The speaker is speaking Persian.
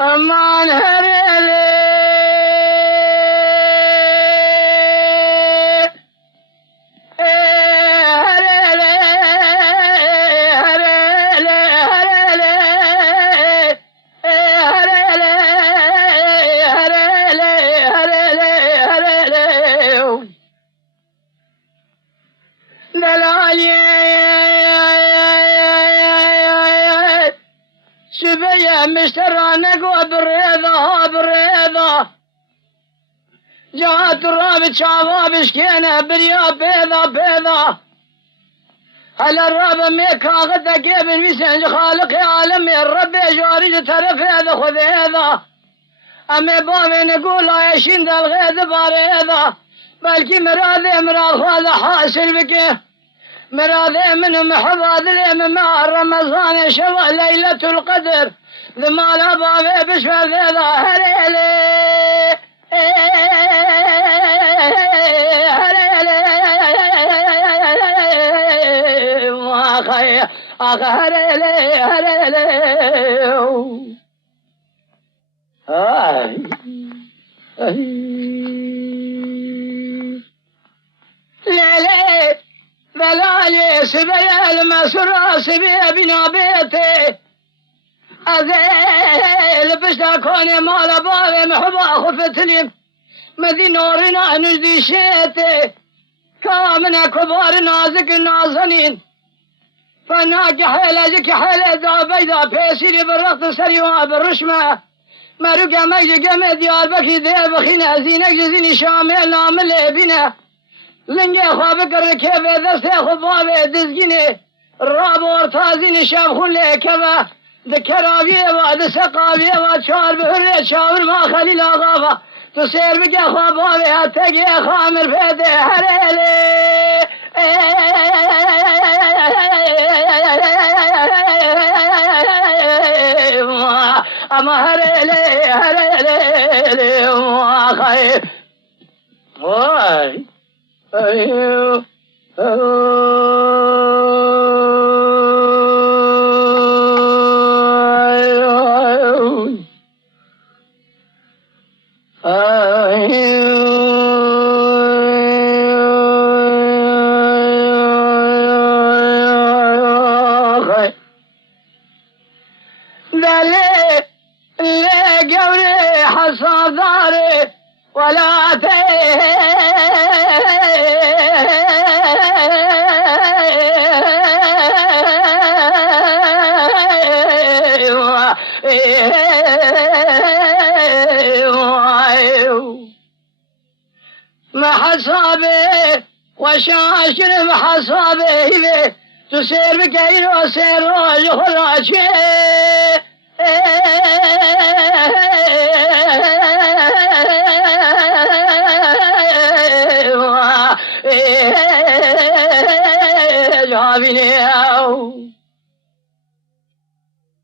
امان هرلي شبيه مشترانك وبالريضة بالريضة جاءت الرابط شعباب شكينا بريا بيضة بيضة هلا الرابع ميكا غدا كيف المسنج خالق يا عالمي الرب جاري ترف هذا خذ هذا أمي بابي نقول لا يشين ذا الغيظ باريضة بلكي مراضي مراد هذا حاصل بك مراضي من محفظ اليم مع رمضان شوى ليلة القدر ذمال أبابي بشفى ذا هريلي هريلي هريلي هريلي ليلي بلالي سبيا المسرى سبيا بنا بيتي أذيل بشتاكوني مال بابي محبا خفتلي مذي نورنا نجدي شيتي كامنا كبار نازك النازنين فناك حيلك حيلة دا بيدا بيسيري بالرقط سريوها بالرشمة مروكا ميجي قمي ديار بكي دي بخينا زينك جزيني شامل نامل بنا لنجي خوابك الركيب دستي خبابي دزقيني الراب ورتازيني شابخون ليكبه دكرابيه ودسقابيه وشار بحرية شاور ما خليل غافة تصير بك خوابابي هتجي خامر فيدي هريلي أما هريلي هريلي ما خير واي أيوه ولا محصابي وشاشر محصابي تسير بكير وسير ويخرجي جابني